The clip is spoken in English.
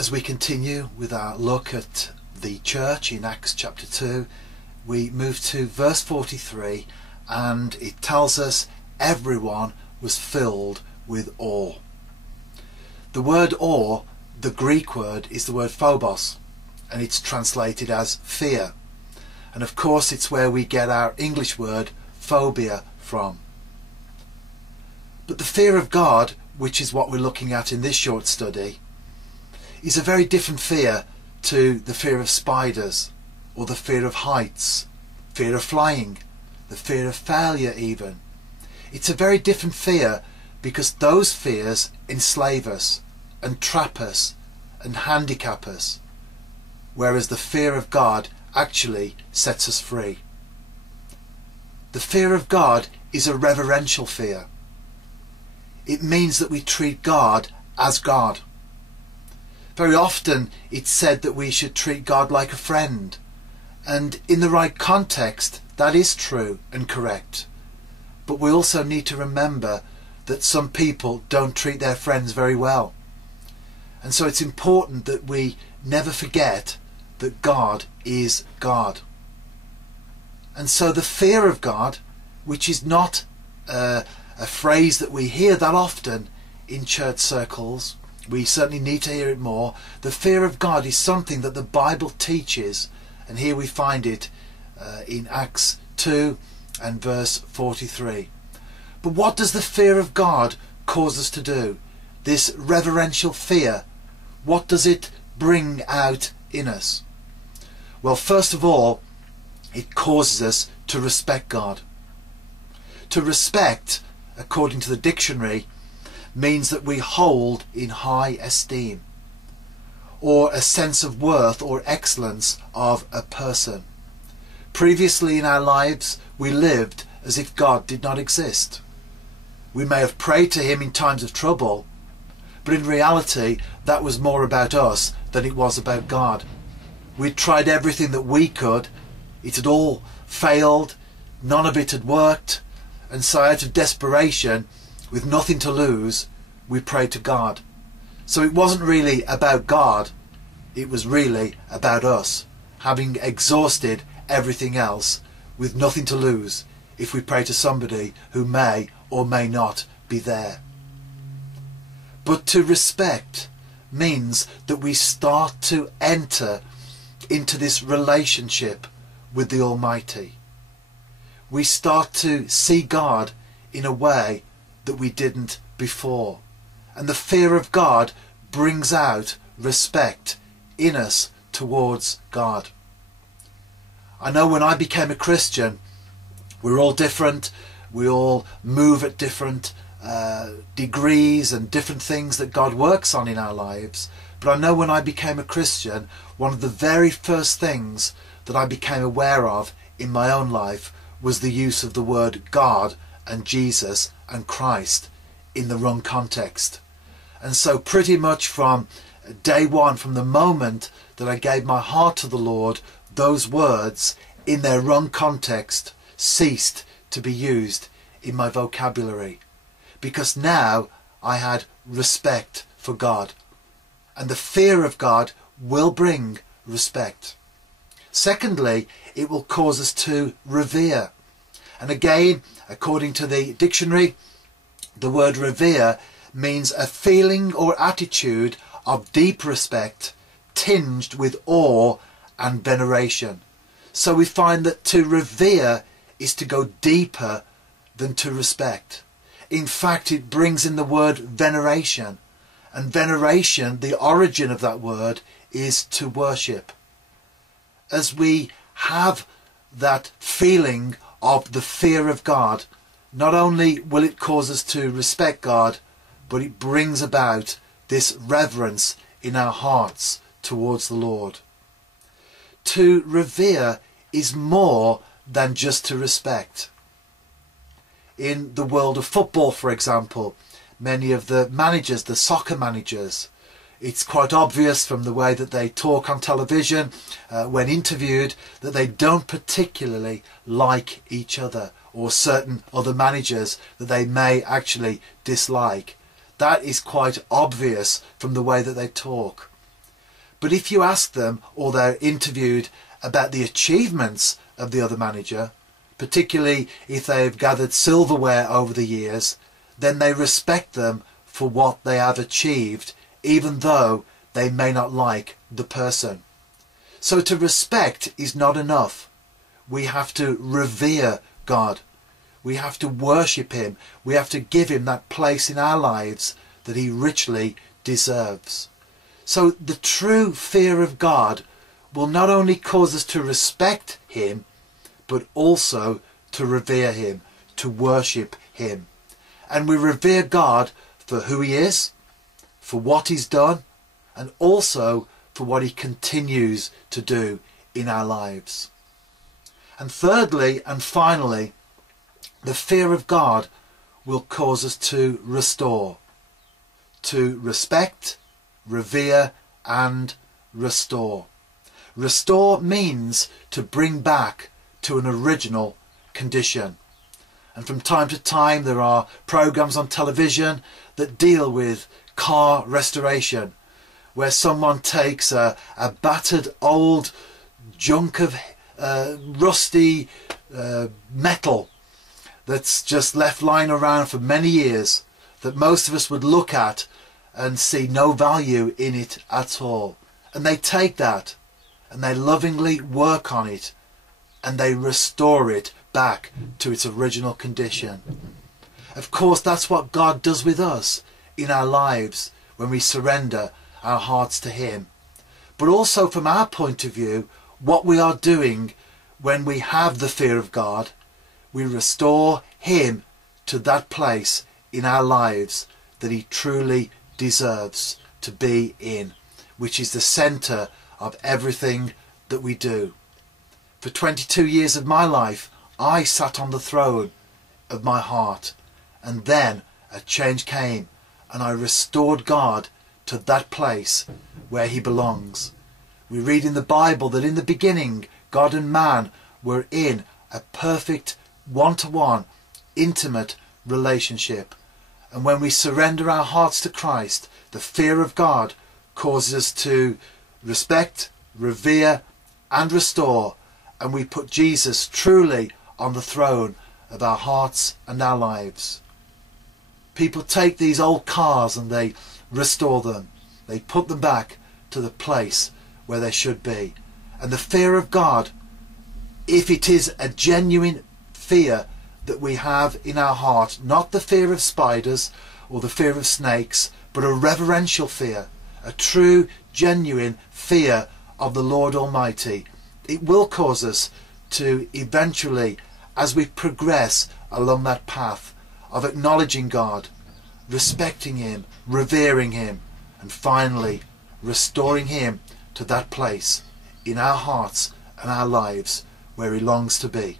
As we continue with our look at the church in Acts chapter 2, we move to verse 43, and it tells us everyone was filled with awe. The word awe, the Greek word, is the word phobos, and it's translated as fear. And of course it's where we get our English word phobia from. But the fear of God, which is what we're looking at in this short study, is a very different fear to the fear of spiders, or the fear of heights, fear of flying, the fear of failure even. It's a very different fear because those fears enslave us and trap us and handicap us, whereas the fear of God actually sets us free. The fear of God is a reverential fear. It means that we treat God as God. Very often it's said that we should treat God like a friend, and in the right context that is true and correct. But we also need to remember that some people don't treat their friends very well. And so it's important that we never forget that God is God. And so the fear of God, which is not a phrase that we hear that often in church circles, we certainly need to hear it more. The fear of God is something that the Bible teaches, and here we find it in Acts 2 and verse 43. But what does the fear of God cause us to do? This reverential fear, what does it bring out in us? Well, first of all, it causes us to respect God. To respect, according to the dictionary, means that we hold in high esteem, or a sense of worth or excellence of a person. Previously in our lives, we lived as if God did not exist. We may have prayed to him in times of trouble, but in reality that was more about us than it was about God. We'd tried everything that we could, it had all failed, none of it had worked, and so out of desperation, with nothing to lose, we prayed to God. So it wasn't really about God, it was really about us, having exhausted everything else, with nothing to lose if we pray to somebody who may or may not be there. But to respect means that we start to enter into this relationship with the Almighty. We start to see God in a way that we didn't before. And the fear of God brings out respect in us towards God. I know when I became a Christian, we're all different, we all move at different degrees and different things that God works on in our lives. But I know when I became a Christian, one of the very first things that I became aware of in my own life was the use of the word God and Jesus and Christ in the wrong context. And so pretty much from day one, from the moment that I gave my heart to the Lord, those words in their wrong context ceased to be used in my vocabulary, because now I had respect for God, and the fear of God will bring respect. Secondly, it will cause us to revere. And again, according to the dictionary, the word revere means a feeling or attitude of deep respect tinged with awe and veneration. So we find that to revere is to go deeper than to respect. In fact, it brings in the word veneration. And veneration, the origin of that word, is to worship. As we have that feeling of the fear of God, not only will it cause us to respect God, but it brings about this reverence in our hearts towards the Lord. To revere is more than just to respect. In the world of football, for example, many of the managers, the soccer managers, it's quite obvious from the way that they talk on television when interviewed that they don't particularly like each other, or certain other managers that they may actually dislike. That is quite obvious from the way that they talk. But if you ask them, or they're interviewed about the achievements of the other manager, particularly if they've gathered silverware over the years, then they respect them for what they have achieved, even though they may not like the person. So to respect is not enough. We have to revere God. We have to worship him. We have to give him that place in our lives that he richly deserves. So the true fear of God will not only cause us to respect him, but also to revere him, to worship him. And we revere God for who he is, for what he's done, and also for what he continues to do in our lives. And thirdly and finally, the fear of God will cause us to restore, to respect, revere and restore. Restore means to bring back to an original condition. And from time to time there are programs on television that deal with car restoration, where someone takes a battered old junk of rusty metal that's just left lying around for many years, that most of us would look at and see no value in it at all. And they take that and they lovingly work on it and they restore it back to its original condition. Of course, that's what God does with us in our lives when we surrender our hearts to him. But also from our point of view, what we are doing when we have the fear of God, we restore him to that place in our lives that he truly deserves to be in, which is the centre of everything that we do. For 22 years of my life, I sat on the throne of my heart, and then a change came and I restored God to that place where he belongs. We read in the Bible that in the beginning God and man were in a perfect one-to-one intimate relationship, and when we surrender our hearts to Christ, the fear of God causes us to respect, revere and restore, and we put Jesus truly on the throne of our hearts and our lives. People take these old cars and they restore them. They put them back to the place where they should be. And the fear of God, if it is a genuine fear that we have in our heart, not the fear of spiders or the fear of snakes, but a reverential fear, a true, genuine fear of the Lord Almighty, it will cause us to eventually, as we progress along that path of acknowledging God, respecting him, revering him, and finally restoring him to that place in our hearts and our lives where he longs to be.